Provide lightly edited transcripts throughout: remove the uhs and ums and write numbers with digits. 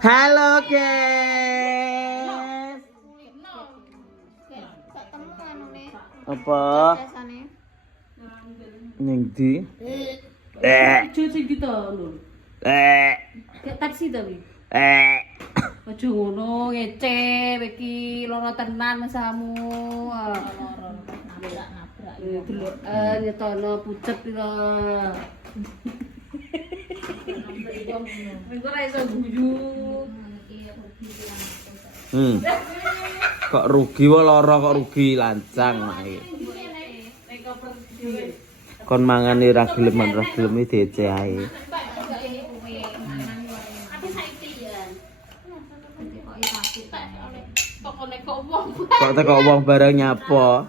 Halo guys. Apa? Ning ndi? Aja sing kita lho. Kayak taksi to iki. Aja ngono ngece iki lara tenan mesamu. Nabrak. Delok nyetono pucet lho. Mengko ra iso guyu. Kok rugi wae lara kok rugi lancang mak iki. Kon mangane ra gelem DC ae. Kok teko wong bareng nyapa?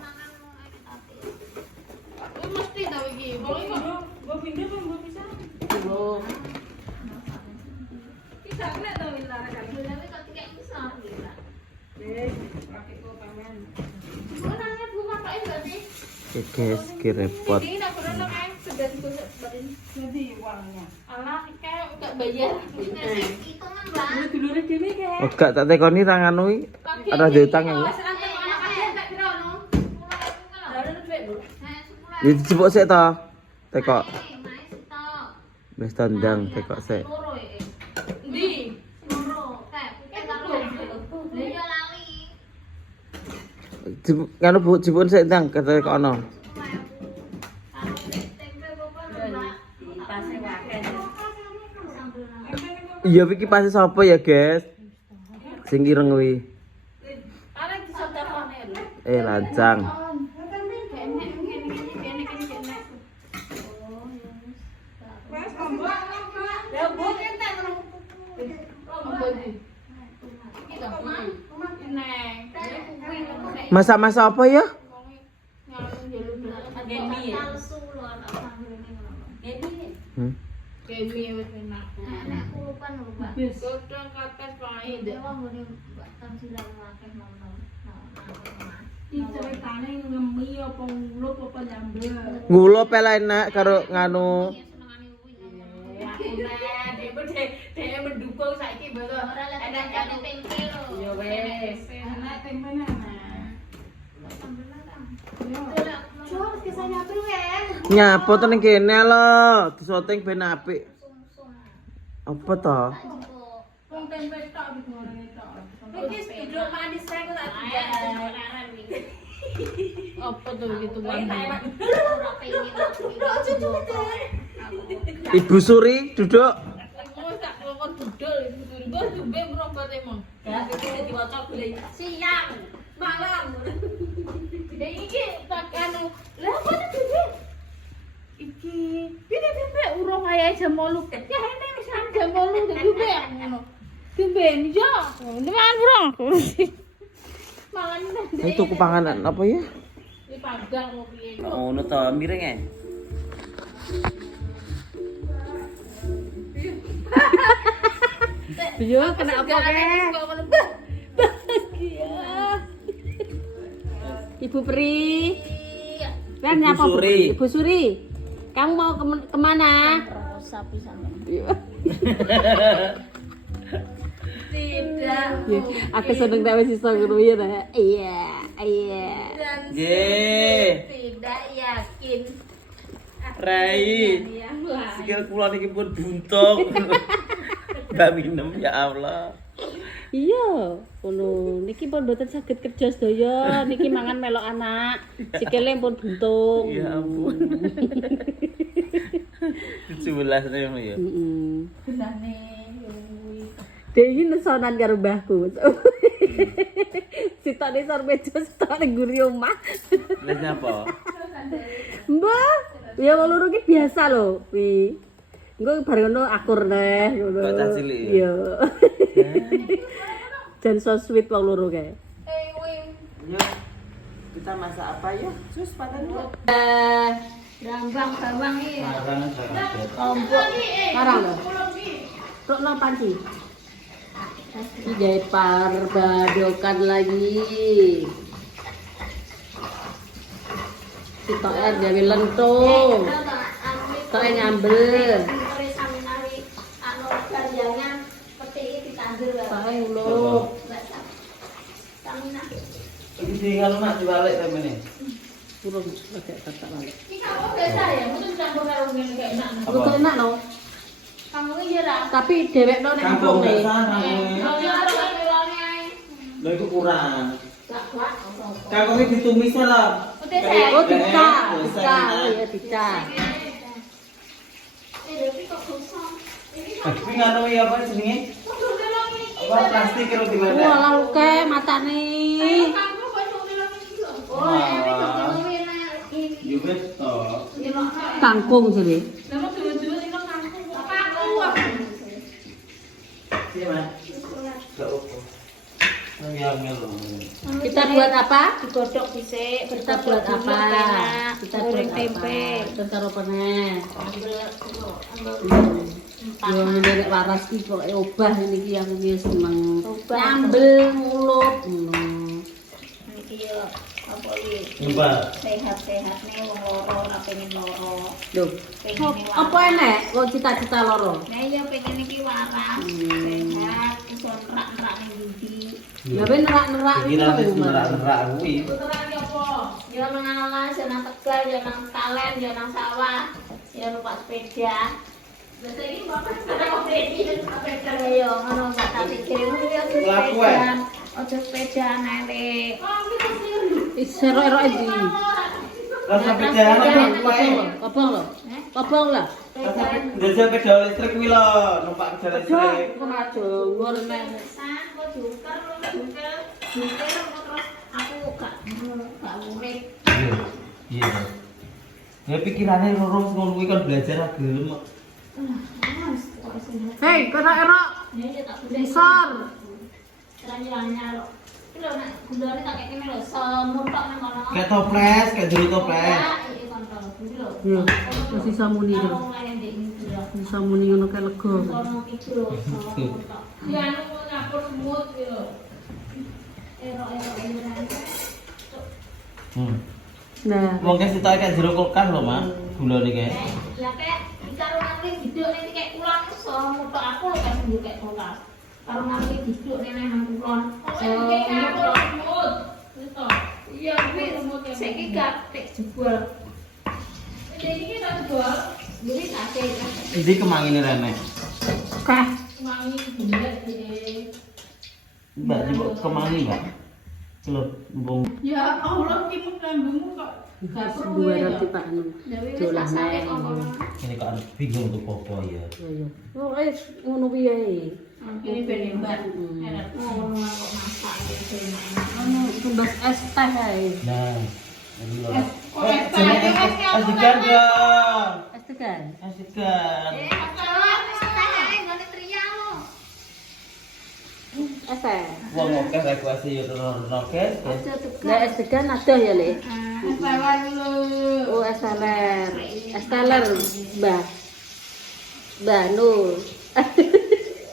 Mesti ta iki. Wong iki mbok pindah apa mbok pisah? Yo. Pisah nek to wis lara kan. Tapi kok tidak pisah lha. Pakai kok pamen. Ora buka tok berarti. Guys, ki repot. Ini nak kono kan sudah badan jadi uangnya. Alah kayak enggak bayar. Itu kan Mbak. Dulure dhewe kayak. Oh, gak tak tekoni ra nganu iki. Ora diutang ya. Ya dijebok sik to. Tekok. Wis tandang tekok sik. Ndi? Nganu Bu, jebon sik ndang kata kono. Iya iki pasti sapa ya, guys? Sing ireng kuwi. Lancang. Masa-masa apa ya? Kemi wis enak. Aku lupa lho, Mbak. Godhong kates wae. Dewa ngene Mbak tamsilan akeh nonton. Iki ceritane ngemi apa ngulup apa nyambel. Ngulup enak karo nganu. Dia mendukung saiki betul. Enak kan tempe lho. Ya wes. Enak tempe enak. Cuk, kisahnya terus ya. Nyapo to ning kene lho, disoting ben apik. Apa to? Wong tempe tok digoreng tok. Iki duduk manis saya kok tak tiga. Apa tuh gitu Bang? Ora pengen. Ibu Suri duduk. Wis tak kokon dudul Ibu Suri. Mbah jumbe merobate mong. Ya iki diwaca beli siang, malam. Iki tak anu. Lah apa tuh? Iki tempe urung ae jam 8. Ya ini wis jam 8 jumbe ngono. Jumbe yo. Teman urung. Mangan. Itu kepanganan apa ya? Iki panggang mau piye? Ngono to, miring e. Yo kena apa kek? Bahagia. Ibu Pri. Kan nyapa Bu? Ibu Suri. Kamu mau kemana? Sapi sama. Tidak. Aku seneng tak wis iso ngono ya ta. Iya. Nggih. Tidak yakin. Rai. Sikil kula niki pun buntung. Mbak minum ya Allah. Iya, ngono. Niki pun mboten saged kerja sedaya, niki mangan melok anak. Sikile pun buntung. Ya ampun. 17 ya. Heeh. Benane Dek iki nesonan karo mbahku. Sitok ning sor meja, sitok ning guri omah. Lah nyapa? Mbah, ya wong loro iki biasa lho, kuwi. Engko bareng ngono akur neh ngono. Kok cah cilik ya? Iya. Jan so sweet wong loro kae. Yuk, kita masak apa ya? Sus padan dulu. Rambang bawang iki. Karang. Lombok. Karang lho. Tok no panci. Iki gawe parbadokan lagi. Sitoke gawe lentung. Sitoke nyambel. Pakai uluk. Iki tinggal mak dibalik temene. Kurang pakai kata balik. Ini kamu biasa ya, mungkin campur karo ngene kayak enak. Aku tuh enak no. Kamu iki ya ra. Tapi dewek no nek Kampung ngomong nih. sana. Oh ya ora kelone ae. Lha iku kurang. Gak kuat apa-apa. Kangkungnya ditumis lah. Oh dica, dica, ya dica. Tapi kok kosong. Tapi nggak tahu ya apa jenenge? Kok delok iki. Apa plastik karo di mana? Wah lalu ke mata nih. Kamu kok iso delok iki lho. Oh, ini kok delok iki. Yo wis to. Kangkung sih. Lah mau dulu-dulu iki kampung. Apa aku? Iya, Mas. Gak apa. Ya melu. Kita buat apa? Digodhog dhisik, Kita buat apa? Kita goreng buat tempe. apa? Kita taruh peneh. Ambil Yo nek waras iki kok obah niki yang iki seneng. Obah. Nyambel mulut. Iki yo apa iki? Coba. Sehat-sehat nih wong loro ora pengen loro. Lho, Pengen apa enek kok cita-cita loro? Nah iya pengen iki waras, sehat, iso nerak-nerak ning ndi. Ya ben nerak-nerak Pikiran wis iku. nerak-nerak kuwi. Puteran ki apa? Ya nang alas, ya nang Tegal, ya nang Kalen, ya nang sawah, ya numpak sepeda. Lah saiki bapak sekarang sepeda yo ngono Mbak tak pikir ngono ya Laku, sepeda. Ojo sepeda elek. Serok-erok ndi? Rasa pedahan apa kuwi? Kobong lho. Kobong lah. Desa sepeda listrik kuwi lho, numpak sepeda listrik. Kok majur nek. Kok juker terus aku gak urip. Iya. Iya. Ya pikirane loro ngono kuwi kan belajar ra gelem kok. Hei, kerok-erok. Ya tak boleh. Isor. Nyala-nyala. Iki lho nek gundane tak kene lho semuntok nang kono. Kayak toples, kayak jero toples. Iki kontrol iki lho. Iya, masih samuni Karo lho. ngene ndek iki lho. Masih samuni ngono kae lega. Kono iki lho semuntok. Ya anu ngapur semut iki lho. Erok-erok ini. Nah, Wong kek sitoke kayak jero kulkas lho, Mak. Gulane kayak. Lah kek karo nganti diduk ning kek kulon iso mutok aku lho kan sing kek kulkas. Karo nganti diduk ning nang kulon. Kek ngapur semut. Wis to. Iya, wis. Saiki gaptek jebol. Iki tak jebol. Jadi ate kan. Iki kemangine rene. kah. Wangi bulet iki. Mbak, coba kemangi enggak? Celuk bung. Ya Allah ki lambungmu kok gak perlu Dua ya. roti Pak anu. Dolah nek. Ini kok bingung tuh popo ya. Iya, iya. Oh, ngono piye ae. Ini ben mbak. Enak ngono kok masak iki. Anu tumbas es teh ae. Nah, ini loh. kok es teh? Es degan dong. Es tegan. Es degan. Masalah es teh ngene tria lo. Es teh. Wong oke request yo oke. Lah es tegan ada ya, Le? Es teler lo. Oh, es teler. Es teler, Mbah. Mbah Nur.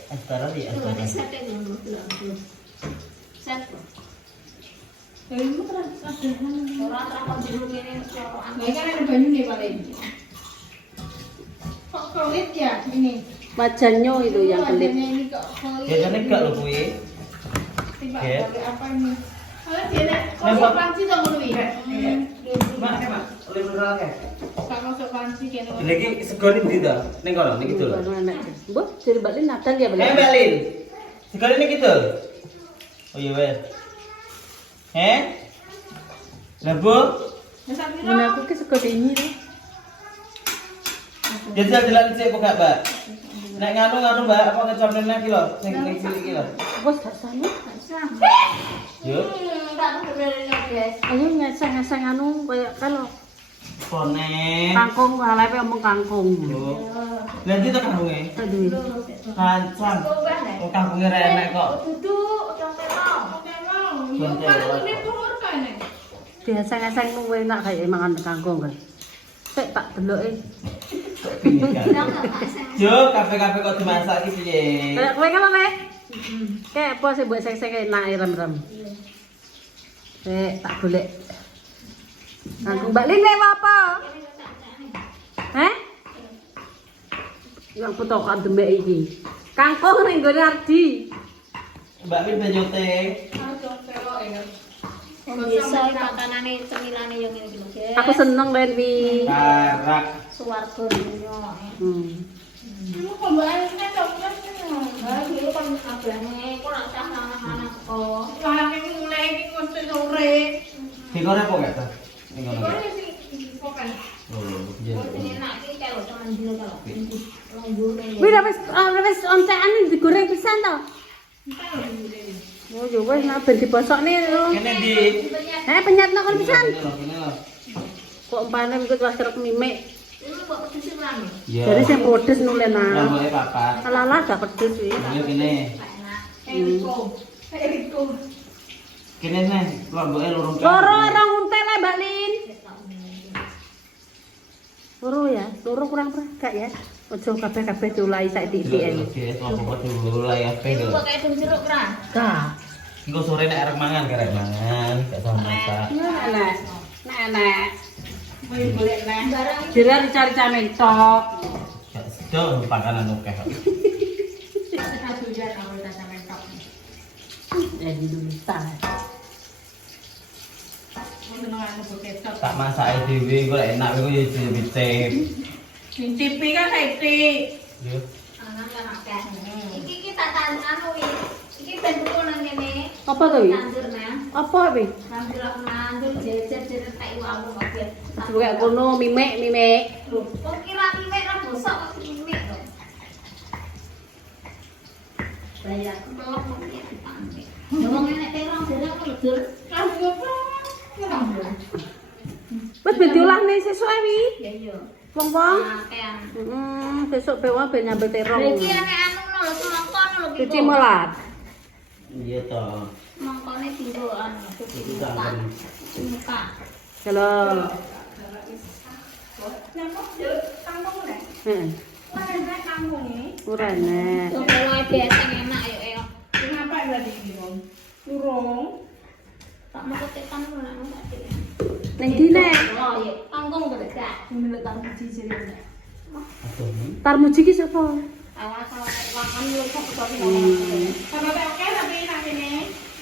Es taruh di es Coba degan. set e ngono lho. Set. Ini terus ada ora tak biru kene corokan. Lah kan ada banyu nih paling. Kok kulit ya ini? Wajannya itu yang pelit. Ini kok kulit. Biasanya enggak lo kuwi. Tiba Oke. pakai apa ini? Kalau dia nek kok panci to ngono iki. Mak, Mak, oleh beneran ya. Sak masuk panci kene. Lagi segoni ndi ta? Ning kono ning gitu lho. Mbah, jadi balik Natal ya, Beli. Mbak Lin. Segoni ning gitu. Oh iya wes. Lah Bu, Mana aku ke sekode ini. jajal jalan sik kok gak, Mbak? Nek nganu Mbak, apa ngecap nene iki lho, sing cilik iki lho. Bos gak sana. Yo, Tak bener guys. Ayo ngeseng-ngeseng anu kayak kalau konen. kangkung halepe omong kangkung. Yo. Lah ndi to kangkunge? Aduh. Kancang. Oh, kangkunge renek kok. Duduk, dong terong. Terong. Yo kan ini turun kan. Biasa-ngeseng ku enak kayak mangan kangkung kan. Sik tak deloke. Yo, kafe-kafe kok dimasak iki piye? Kayak kowe kan Le. Kayak apa sih buat seng-seng enak rem-rem. Tak golek. Kangkung Mbak Lin apa? Heh? Yang putok demek iki. Kangkung ning gone Ardi. Mbak Min banyote. Bisa makanane cemilane yang ngene iki lho, Guys. Aku seneng Len wi. Karak. Swarga dunya. Lu kok mbak ini coklat kan? Lah iki kan kabehane kok ora usah anak-anak kok. Lah ini mulai ini konsep sore. Tinggal apa enggak tuh? Tinggal apa? Ini sih pokan. Oh, iya. Kok enak iki kalau teman dulu kalau. Longgone. Wih, wis ontekan digoreng pisan to. Oh, yo wis nah ben dibosokne lho. Kene di. Penyatno kon pisan. Kene lho. Kok umpane ikut was kerep mimik. Ini kok pedes rame. Iya. Jadi sing pedes nulen nah. Namanya papat. Alah gak pedes wi. Ayo kene. Enak. Eriko. Kene nih, kelomboke lurung. Loro orang untel le Mbak Lin. Loro ya, loro kurang gak ya. Ojo kabeh-kabeh diulahi sak titik ae. Oke, kelompok dulu lah ya, Ini Pel. kok kayak jeruk ra. Gak. Engko sore nek arek mangan karek mangan, gak sama masak. Enak. Enak. Wih, boleh nah. Barang Jera dicari camen tok. Gak sedo pakanan akeh. hujan awal kata mentok. Jadi dulu Tak masake dhewe kok enak kowe yo dicip. Sing tipi kan titik. Yo. Anak kan akeh. Iki tak anu iki ben tuku nang kene. Apa to wi? Tandur nah. Apa wi? Tandur nandur jejer-jejer tak iwamu kabeh. Suwe kono mimek. Lho, kok kira mimek ra bosok kok mimek lho. Bayar kelok kok ya dipanggil. Ngomong nek terong dereng lejur. Wis ben diolahne sesuk ae wi. Ya iya. Wong-wong. Akean. Besok bewa ben nyambel terong. Lha iki nek anu lho semangkon lho iki. Cuci melat. Iya toh. Mangkone tinggo anu cuci Itu muka. tangan. Cuci muka. Halo. Heeh. Ora enak. Tuh kalau biasa enak ya ya. Kenapa berarti iki, Bang? Turung. Tak mau ketekan lho nek enggak sih. Ning dine. Oh iya, kangkung gak. Menurut kangkung cici ini. Aduh. Tarmuji ki sapa? Awal-awal makan dulu satu kali Sama oke tapi nang kene.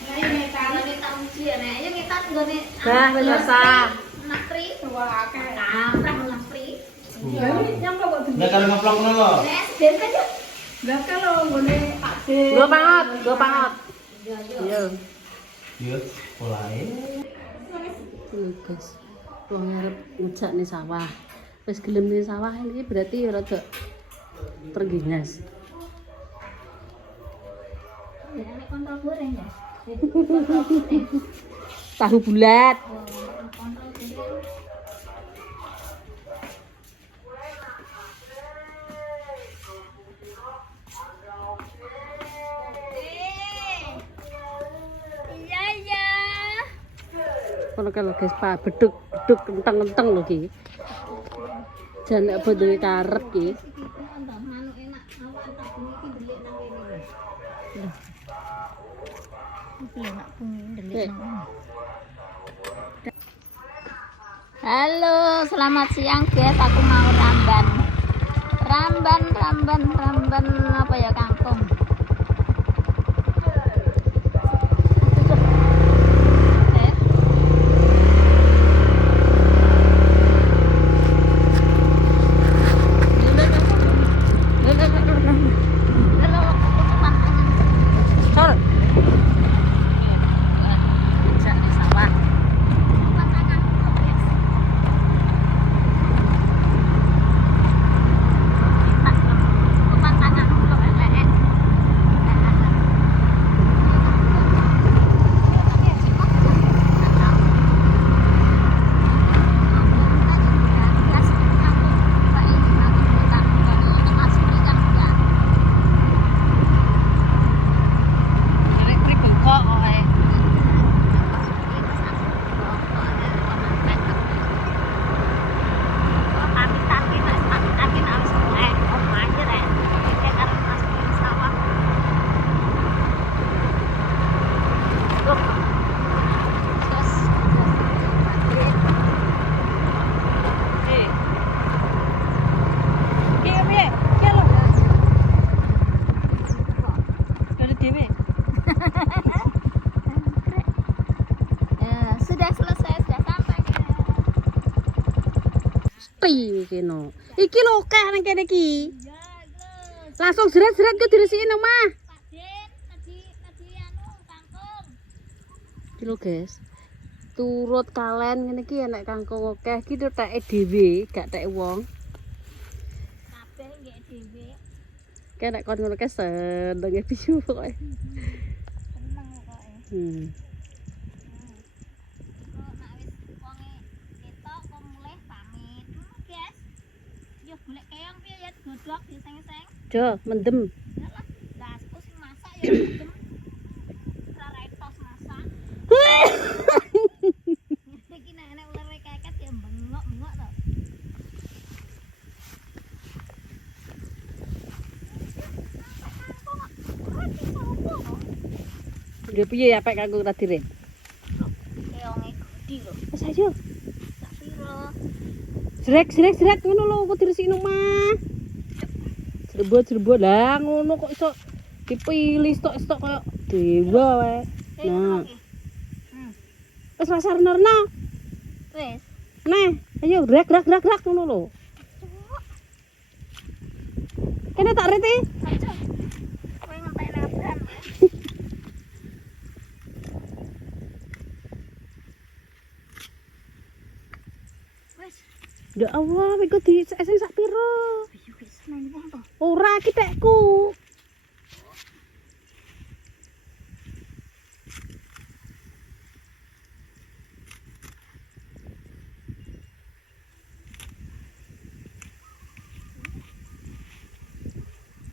Lah ini kalau kita uji ya nek ayo kita nggone Dah, wis basah. Napri Wah, akeh. kamprak napri Ya ini nyampe kok Nek kalau ngeplok ngono. nek ben aja Lah kalau ngene Pak De. Go pangot. iya iya Iya. Yo, polae. Guys. Wong arep ngejak nih sawah. Wis gelem nih sawah ini berarti ya rada terginas. ya nek kontrol goreng ya Tahu bulat. kontrol goreng iya iya Kono kalau guys Pak beduk kentang-kentang lho ki. Jan nek duwe karep ki. Halo, selamat siang guys. Aku mau ramban apa ya kangkung. Sor. Ngejak nih sawah. kene. Iki lho kek nang kene iki. Langsung seret-seret ku diresiki nang omah. Tadi anu kangkung. Iki lho, guys. Turut kalen ngene iki enek kangkung akeh iki teke dhewe, gak tek wong. Kabeh nggih dhewe. Kayak nek kon ngono ke senenge pisu pokoke. Seneng pokoke. Hmm. Kok nek wis wonge ketok kok mulih pamit. Guys. Yo golek keong piye ya godhog diseng-seng. Jo, mendem. Lah aku sing masak ya mendem. Ora retos masak. Iki nek ular keket ya bengok-bengok to. Dia piye ya pek kanggo tadi re? Keonge gede lho. Wis ayo. Tak piro? Srek ngono lho kok diresiki nang omah. Jerbot lah ngono kok iso dipilih stok-stok koyo dewa wae. Nah, wis rasarno-rno. Wis. Nah, ayo rak ngono lho. Kene tak rete. Aja. Kowe ngentek nabran. Wis. Ya Allah, iku di sing sak piro? Ayo wis nang wong to. Ora iki tekku.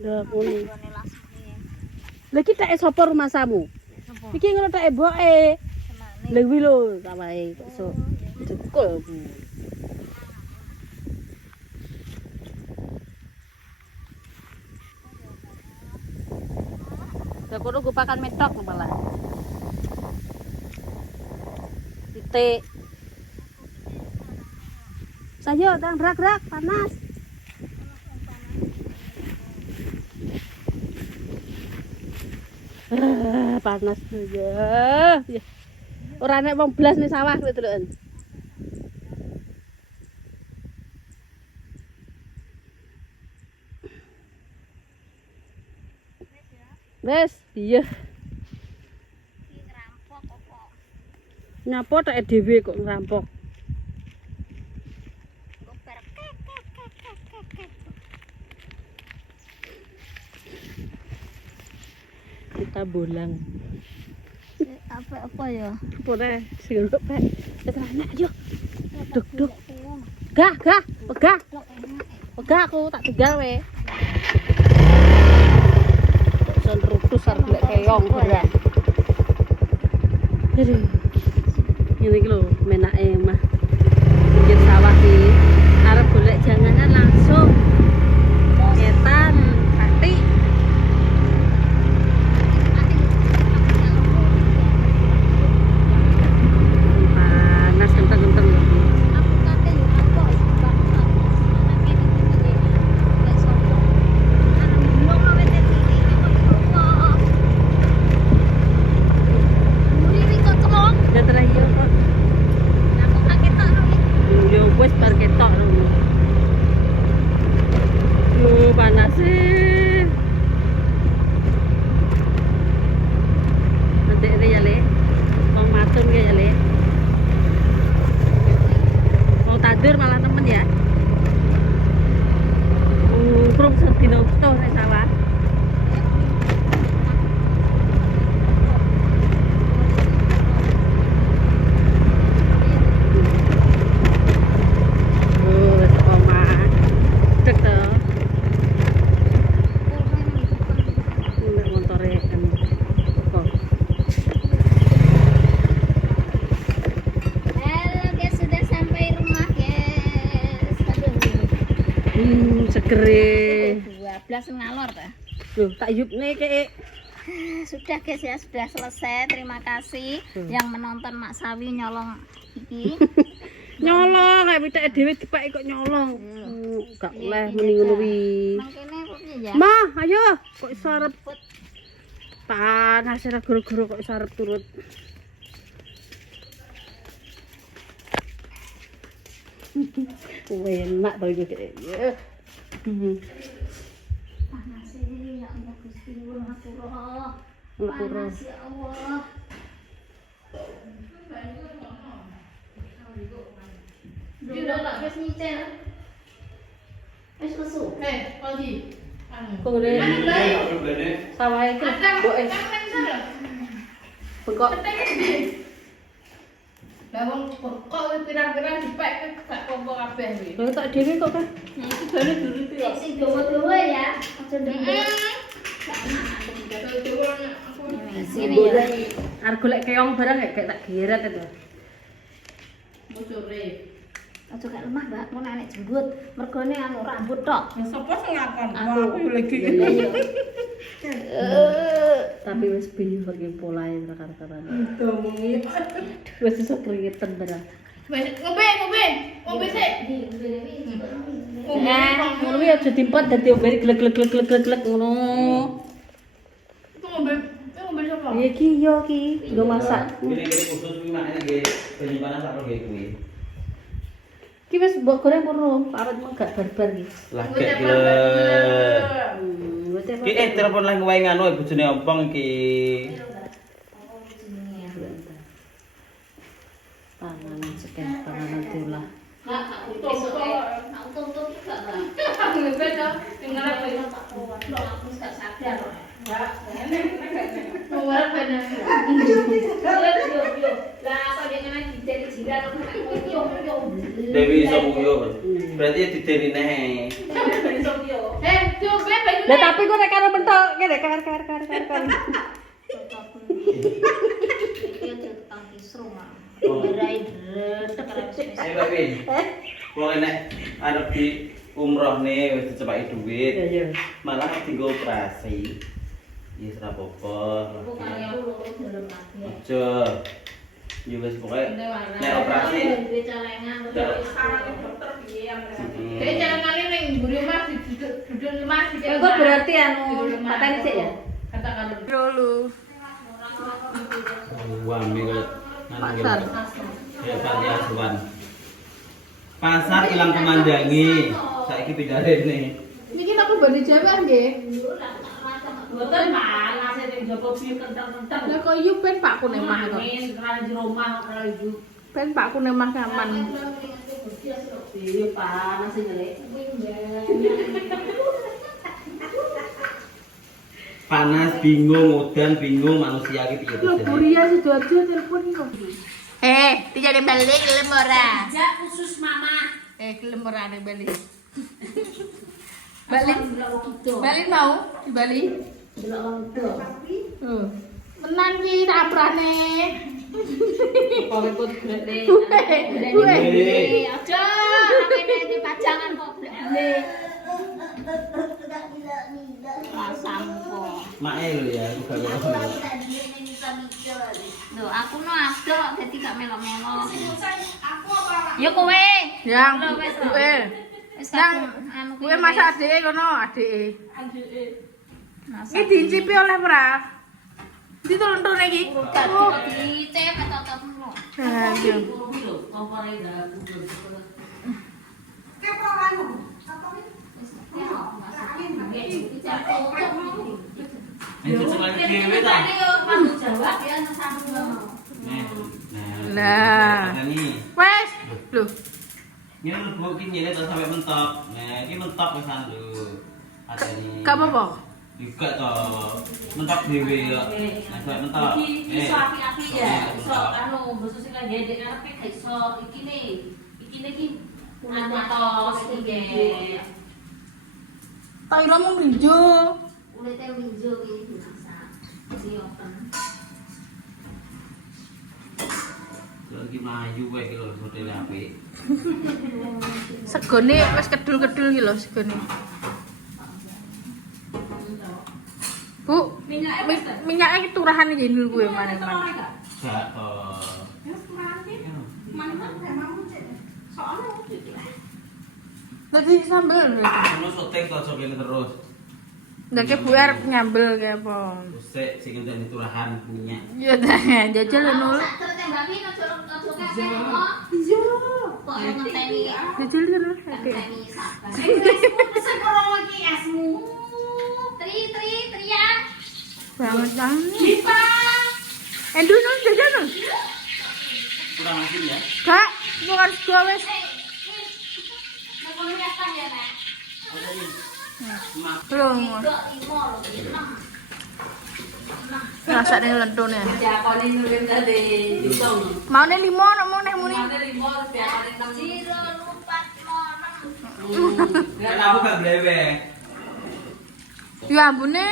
Lah ngono. Gone lasune. Lah iki teke sapa rumah samu? Sopo? Iki ngono teke mboke. Semane. Lha kuwi lho sawahe kok iso jekul. Lah kono gue pakan metok malah. Titik. Sayo, tang rak panas. Panas ya. Ora nek wong blas ning sawah kuwi deloken. Wes, iya. Iki ngerampok apa? Nyapa tek dhewe kok ngerampok. Goper. Kita bolang. Apa ya? Apa teh sing pek. Tetrane ayo. Duk. Gah. Pegah aku tak tegal we. Son rutus arep lek keong beran. Aduh. Ngene iki lho menake mah. Pinggir sawah iki arep golek janganan langsung. Ketan, kati. Panas kenteng-kenteng. Aku kate yo aku bapak. Anake iki lek sopo. Ana belum awet cilik kok kok. Muri kok celok. Ya terakhir kok. Aku kaget tok iki. Yo wis bar ketok lho. Panas sih. Nanti ini ya le. Mau matun ya le. Mau tadur malah temen ya. Kurung sedino tuh nek sawah. Wes omah. Cek to. Nek montore kan kok. Halo guys, sudah sampai rumah guys. Segere. 12 ngalor dah. Loh, tak yupne kek. Sudah guys ya, sudah selesai. Terima kasih yang menonton Mak Sawi nyolong iki. Nyolong, kayak pitake dhewe dipake kok nyolong. Gak oleh muni ngono kuwi. Nang kene kok piye ya? Mah, ayo. Kok iso arep panas ora guru-guru kok iso arep turut. Enak to iku kayak. Panas ya Allah Gusti ngapura. Ngapura. Panas ya Allah. Sudah tak wis nyicil. Wis kesu. Pagi. Kok ngene sawah iki mboke. Bengkok. Lah wong kok pirang-pirang dipek gak kompo kabeh kuwi. Lha tak dhewe kok kan. Bane durut ya. Sing dawa-dawa ya. Aja ndek. Sini ya. Arep golek keong barang gak tak geret itu. Bocore. Aja gak lemah, Mbak. Mun nek jembut, mergone anu rambut tok. Ya sapa sing ngakon? Aku lagi. Tapi wis bingung pakai polae rekar-rekaran. Ngomongi. Wis iso keringetan barang. Ngombe sik. Ngono ya aja dimpet dadi ombe glek-glek ngono. Itu ngombe sapa? Ya iki yo iki nggo masak. Gini-gini khusus kuwi makane nggih penyimpanan sak nggih kuwi. Iki wis mbok goreng urung, awet mung gak barbar iki. Lah gek glek. Ki telepon lah kowe nganu bojone ompong iki. Panganan seken, panganan tulah. Dewi iso nguyu. Berarti dideni neh. Lah tapi kok nek karo mentok kene kar. Pak Win. Wong nek arep di umrohne wis dicepaki duit. Iya. Malah dienggo operasi. Ya ora apa-apa. Aja. Ya wis pokoke nek operasi. Kayak jangan ning mburi Mas duduk Mas. Kok berarti anu pateni sik ya? Kata karo dulu. Wami kok Pasar. Ya Panti Asuhan. Pasar ilang kemandangi. Saiki pindah rene. Niki aku bali Jawa nggih. Boten panas sing jopo piye kentang-kentang. Lah kok yuk ben Pakku nek mah kok. Amin, kan di rumah kalau ibu. Ben Pakku nek mah aman. Iya panas sih ngelek. Panas, bingung, udan, bingung manusia iki piye Lho to. Buria Sidoarjo telepon kok. Dijadi balik gelem ora? Ya khusus mama. Gelem ora nek balik. Balik mau di Bali. Menan ki tak aprane. Pawekut gede. Aja, kene di pajangan kok blek. Rasam kok. Mae lho ya, aku gak ngerti. Lho, aku no ada dadi gak melok-melok. Ya kowe. Yang Lho, wis, Ro. kowe. Wis Nang anu kowe masak adike kono adike. masak. Iki diicipi oleh ora? Di tolong-tolong iki. Di cep atau dulu. Nah, iya. Itu semuanya dhewe ta. Jawab ya sambung. Lah. Ini. Wes, lho. Ini lho iki nyele to sampai mentok. Nah, iki mentok pisan lho. Ateni. Gak apa-apa. Juga to. Mentok dhewe kok. Nah, sampai mentok. Iso api-api ya. Iso anu basa sing lagi ndek ngarepe gak iso iki iki anu tos iki. Tahu mau hijau. Udah teh hijau iki masak. Di open. Lagi maju wae iki lho hotel apik. Segone wis kedul-kedul iki lho segone. Bu, minyaknya turahan iki dulu gue mana-mana. Gak to. Tadi sambel lho. Terus syuting to sok ini terus. Ndak ke Bu arep nyambel ke apa? Sik sing ngenteni turahan punya. Ya dah jajal nul. Iya. Kok ngenteni ya? Jajal kan. Oke. Trian. Banget kan. Dipa. Endu nul jajal nul. Kurang asin ya. Kak, bukan gua wes. Ngono ya kan ya, Nek. Belum. Rasa nih lentune. Diakoni nuwun tadi ditong. Mau nih 5 nak mau nih muni. Ada 5 diakoni 6. Kan aku gak blewe. Ya ambune.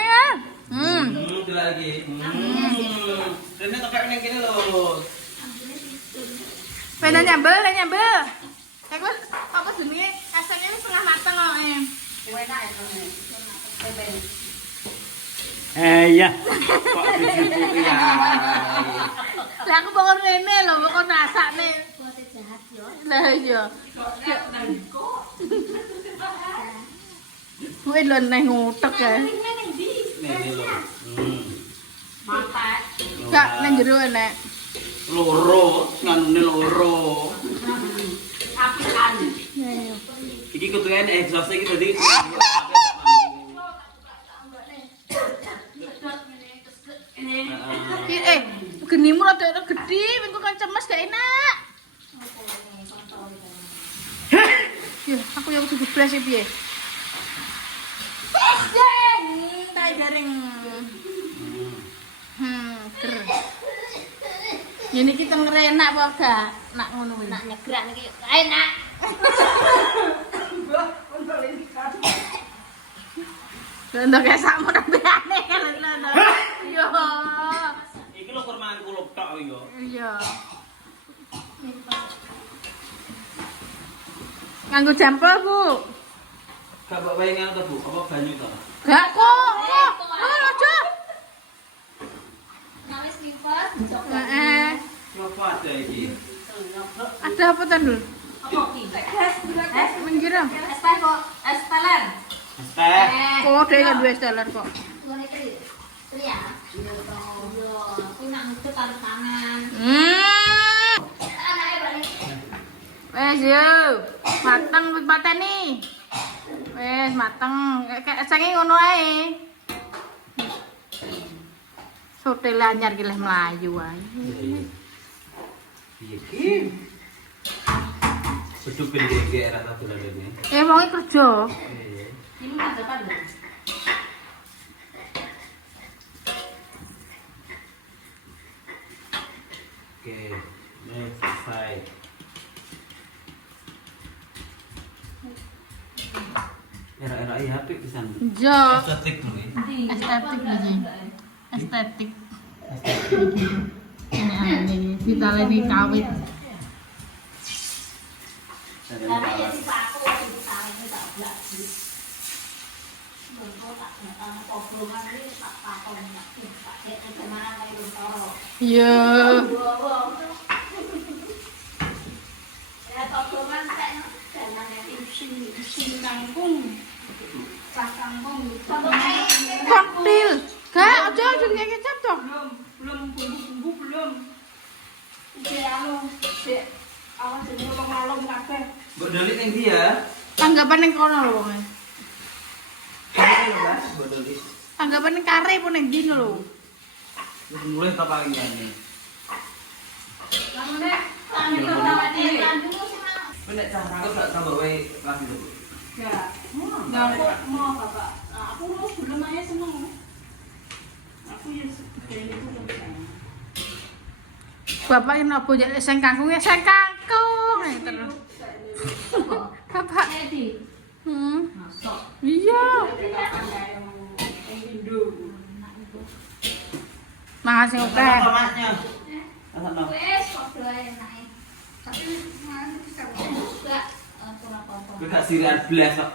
Itu lagi. Rene tokek ning kene lho. Pengen nyambel, Kayak gue apa jenenge? Rasanya ini setengah mateng kok. Enak ya, Nek. Ya. Kok dicuci ya. Lah aku pokok rene lho, pokok rasane. Buat jahat yo. Lah iya. Kuwi lho neh ngutek ya. Nih lho. Mantap. Gak nang jero enek. Loro, nganune loro. Apikan. Iki kutuke nek exhaust iki dadi Genimu rada gede, engko kan cemes gak enak. Ya, aku yang kudu blas piye? Tai garing. Ger. Ini kita ngerenak apa gak? Nak ngono kuwi. Nak nyegrak iki enak. Lho kayak sakmu nembeane kan lho. Yo. iki lho kurma kuluk tok iki yo. Iya. Nganggo jampel, Bu. Gak mbok wae ngono to, Bu? Apa banyu to? Gak kok. Aja. Nawis lipat, coba. Heeh. Apa ada iki? Ada apa tan, Dul? Apa ki? Es Menggira. es teh kok, es teler. Teh. Kok dhewe kan duwe steller kok. Ngene iki. Iya. Iya to. Yo, kuwi nak ngudut karo tangan. Anake balik. Wes yo. Mateng wis pateni. Wes mateng. Kayak sange ngono ae. Sote anyar ki leh mlayu ae. Piye ki? Sudah pendek rata dolan ini. Wonge kerja. Ini ada apa lho? Oke, ini selesai. Era-era iya apik pisan. Jo. Estetik nih. Estetik iki. Estetik. Ini kita lagi kawit. Karena ya si Pak aku di sana tak belak. Bentuk tak ngetang obrolan ini tak pakon tak cek kemana kayak bentoro. Iya. Ya obrolan kayak jangan yang sing kangkung. Pas kangkung. Koktil. Gak, aja jenenge kecap toh. Belum bumbu-bumbu belum. Iki anu, sik awan jenenge wong ngalom kabeh. Mbok dolik ning ndi ya? Tanggapan ning kono lho wong. Kene lho, Mas, mbok dolik. Tanggapan ning kare pun ning ndi lho. Wis mulai ta paling ngene. Kamu nek tangi kok dhewe kandung sing Kowe nek cah rangkep gak tambah wae lagi lho. ya. Nah, aku mau Bapak. Aku mau belum aja seneng. Aku ya segede itu kan. Bapak ini apa jadi sing kangkung ya sing kangkung terus. Bapak. Edi. Masuk. Iya. Indo. Makasih oke. Tomatnya. Asal Wes kok doae enak. Tapi mana bisa enggak apa-apa. Kowe gak sirian blas kok.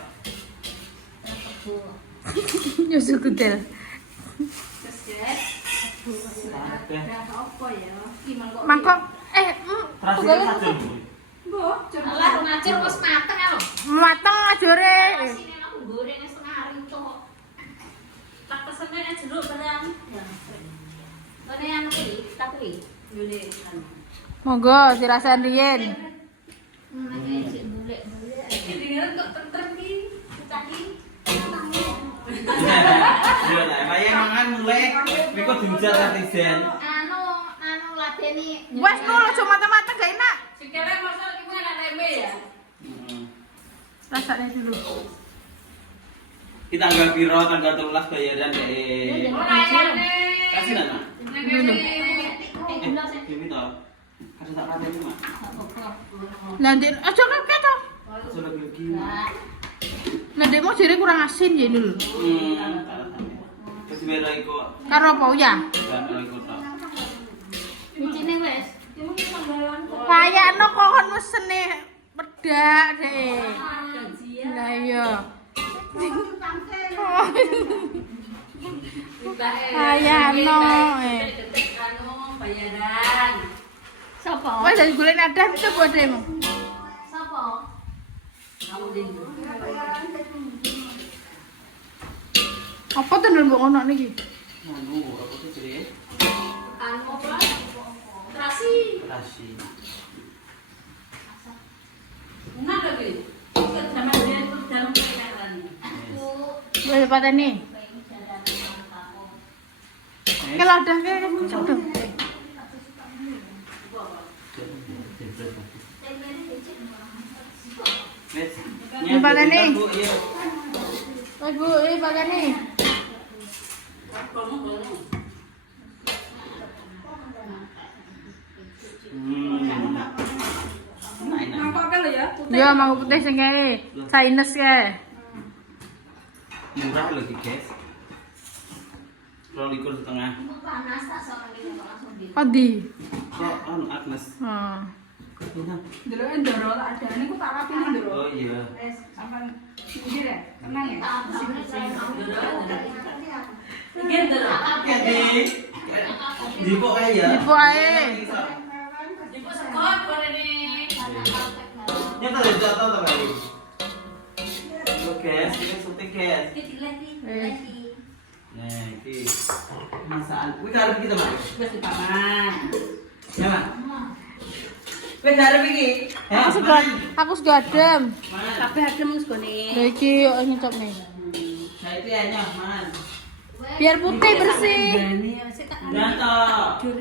Yo sukudel. Terus guys. Ada apa ya? Gimana kok? Mangkok Terasiran saja. Mbok, alah ngacir wis mateng lho. mateng ajure. Sini aku goreng setengah hari kok. Monggo dirasain riyen. Yo nek wayahe mangan mulai mengko diujar netizen. Anu ladeni. Wes no aja mata-mata gak enak. Sikile mosok iki enak tempe ya. Rasane dulu. Kita tanggal piro tanggal 13 bayaran deh. Kasih Nana. Ini toh. Kasih tak rata ini, Mak. Nanti aja kakek toh. Aja lagi. Nanti mau jere kurang asin ya dulu. Terus beda iku. Karo apa ya? Karo iku toh. Micine wes. Kayakno kok kon mesene pedak deh. Lah iya. Kayakno. Bayaran. Sopo? Wes jadi golek adat itu buat demo. Sopo? Apa tuh ndel mbok ono niki? Anu, apa tuh jere? Anu apa? Terasi. Rasi. Enak lagi. Sama dia itu dalam perjalanan. Boleh pada nih. Kalau ada kayak coba. Ini pada nih. Bu, ini pada nih. Ya mau putih sing kae. Chinese kae. Murah lagi, guys. 2,5 setengah. Panas tak sama ini langsung di. Padi. Kok anu Agnes? Heeh. Enak. Delok ndoro tak adane ku tak rapi nang ndoro. Oh iya. Wes sampean iki ya, tenang ya. Iki ndoro. Ya di. Dipo kae ya. Dipo ae. Ibu sekot korene. Nyata ada jatuh tak kali. Oke, ini syuting guys. Nah, ini masakan. Wih, karep kita mah. Wes dipaman. Ya, Mak. Wih, karep iki. Aku sudah adem. Kabeh adem segone. Lah iki yo ngicop nih. Saya itu ya nyaman. Biar putih bersih. Jatuh.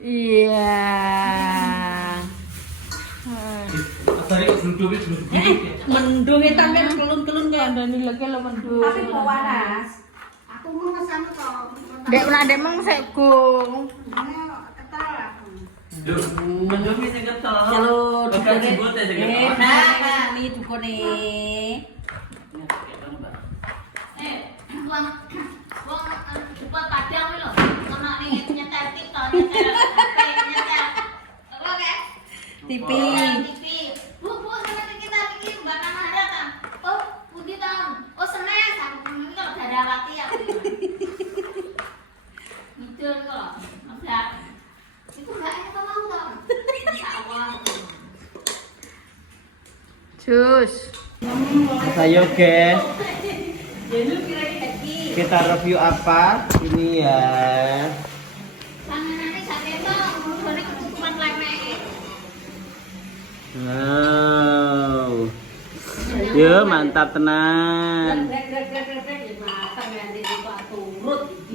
Iya. Tadi kok duduk. Mendung itu sampean kelun-kelun kok. Kandani lagi lo mendung. Tapi mau panas. Aku mau kesana kok. Dek pernah dek mang sekung. Duh, mendung ini ketel. Halo, Bukan sebut ya sing ketel. Nah, ini dukune. Wong cepat padang lho. Ono ning nyetel TikTok, nyetel. Apa kae? TV. Bu, sebenarnya kita bikin Mbak Nana datang. Oh, Budi Tom. Oh, Senes. Aku ini kalau Darawati ya. Itu kok. Enggak. Itu enggak enak mau toh. Insyaallah. Jus. Ayo guys. Kita review apa? Ini ya. Panganane gak ketok, ngene ketutupan lemek. Wow. Yo, mantap tenan.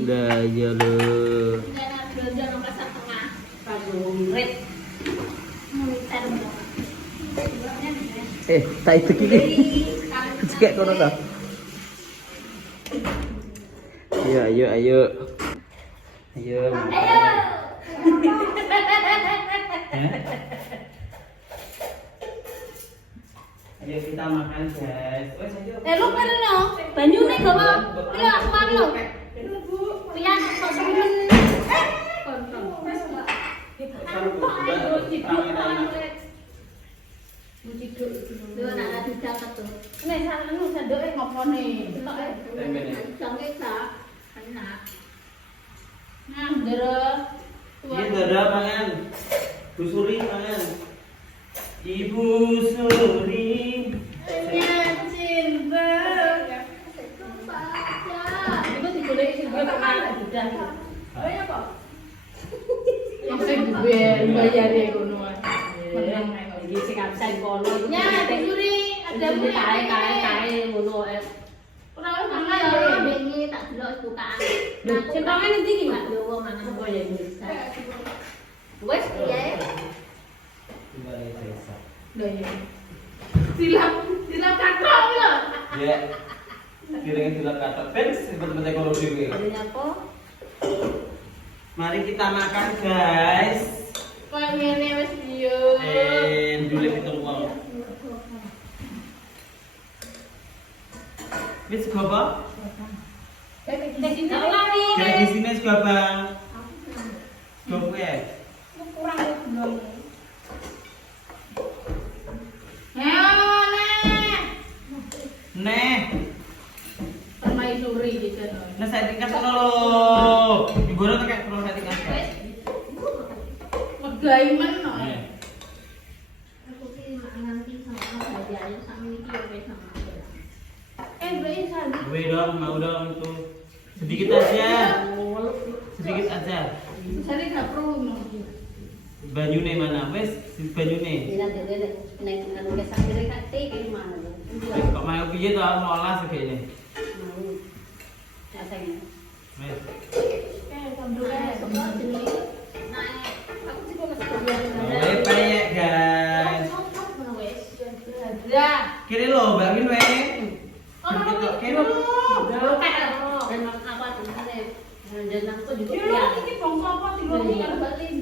Dah ya lo. Tak itu gini. Cekek kono ta. Ayo. Ayo. Ayo kita makan guys. Wes ayo. Lu kan no, banyune gawa. Iya, aku mari lho. Pian kok semen. Dua nak ada dapat tuh. Nih anu sandoke ngopo nih? Jangan sak. Enak. Nah, ndero. Ini dada pangan. Bu Suri pangan. Ibu Suri. Cinta. Itu digoleki sing kok malah udah. Oh iya kok. bayare ngono ae. Iki sing absen kono iku. Nya, duri, ada muri kae ngono. ora ono mama ya bengi tak delok bukaan. Lho, sing tangan ndi iki, Mak? Yo wong mangan Oh ya wis. Wes piye? Kembali desa. Lho ya. Silap katok lho. Ya. Kira-kira tidak kata pens seperti kalau dhewe. Ada apa? Mari kita makan, guys. Kok ngene wis yo. Dulu hitung uang. Wis gopo? Tak lari. Kayak di sini juga bang. Gopo ya? Kurang belum. Nek. Neh, Permaisuri gitu. nah saya tingkat sana lo. Ibu orang kayak perlu saya tingkat. Megai men. Neh, Aku sih nganti sama belajar sama iki ya wis sama. Beli sandi. gue dong, mau dong itu. Sedikit aja. Sedikit aja. Sari gak perlu mau. Banyune mana? Wes, si banyune. Ina dene nek anu kesak kire kate iki mana. Kok mau piye to molas kayaknya. Mau. Ya sayang. Wes. Aku juga masih belajar. Mulai payek guys. Ya. Kiri lo, Mbak Min weh. Kiri lo. Dan apa sebenarnya? Dan aku juga Kira ya. iki bongko apa diloni karo Balin.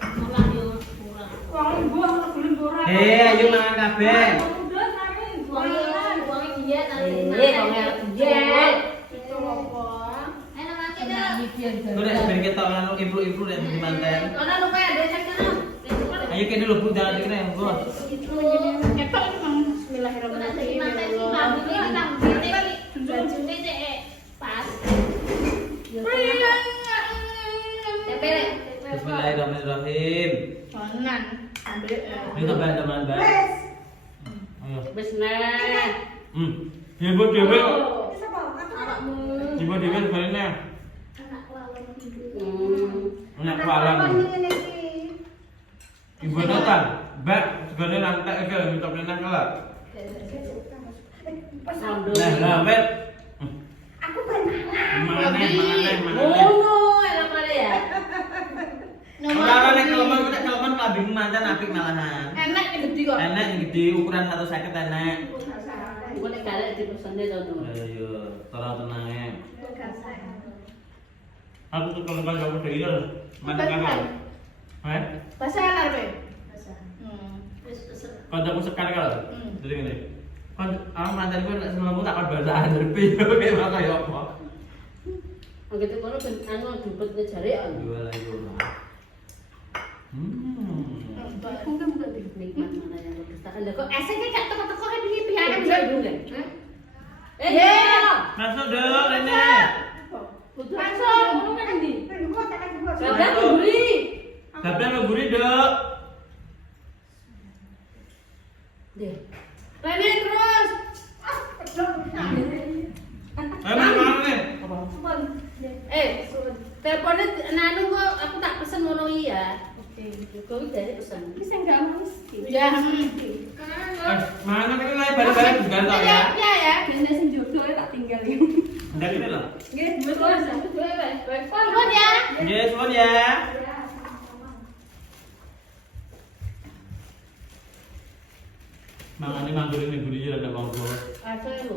Malah yo kurang. Wong gua ora gelem ora. Ayo mangan kabeh. Udah saring. Uangnya dia nanti. Itu apa? Enak aja dah. Gue udah biar kita anu ibu-ibu dan di manten. Karena lupa ya desa kana. Ayo kini lo pun jangan dikira yang gue. Ketok memang bismillahirrahmanirrahim. Pas. Bismillahirrahmanirrahim. Mangan. Ambil. Ini tambah teman Mbak. Ayo. Wis neh. Ibu dewe. Awakmu. Ibu dewe sebenarnya. Anak lawan ibu. Enak palang. Ibu nonton. Mbak, sebenarnya lantai ke minta enak kalah. Nah, Mbak. Aku benar. Mana. Ngono enak ada ya. Orang nek keleman kelabing mancan apik malahan. Enak yang gede kok. Enak yang gede ukuran 1,50 enak. Iku nek galak dipesene to tuh. Ayo, tolong tenang ya. Aku tuh kalau nggak jauh dari itu, mana kakak? Bahasa anar be. Kalau aku sekali kalau, Hmm. jadi gini. Kalau aku mantan gue nggak semua tak ada bahasa Arab, kayak mana kayak apa? Begitu kono ben anu jemputnya jare an. Dua lagi dulu. Nikmat mana yang lebih tak ada kok. Esnya gak teko-teko kan iki biar Bisa dulu kan? Masuk dong, Rene. Langsung ngono kan ndi? Sudah buri. Tapi lo gurih dok. Deh. Rene terus. Mana nih? Teleponnya nanu kok aku tak pesen ngono ya. Kau dari pesan. Bisa enggak Mas? Ya. Mana nih lagi bareng-bareng juga tau ya? Ya ya. Biasanya sing jodohnya tak tinggalin. Dari ini loh. Nggih, terus. Pun ya. Yes, one ya. Mangane manggur ini gurih ada mau gue. Asal lu.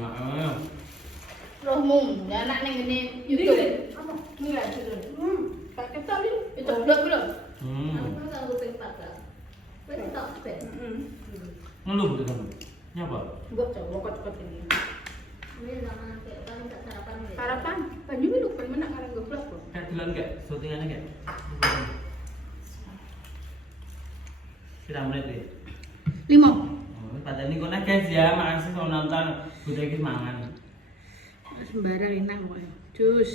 Makanya. Rohmu, ya anak ning ngene YouTube. Apa? Enggak, tak ketok iki. Itu blok belum? Aku kalau pengen pakai. Wes tok be. Ngeluh gitu kan? Nyapa? Gua coba kok ini. Ini zaman kayak kan tak sarapan wes. Sarapan, banyu mi lupa menak karang goblok kok. Kayak bulan kayak syutingannya kayak. Kita menit deh. 5. Pada ini kau guys ya, makasih kalau nonton. Udah guys mangan. Sembarang enak kok. Jus.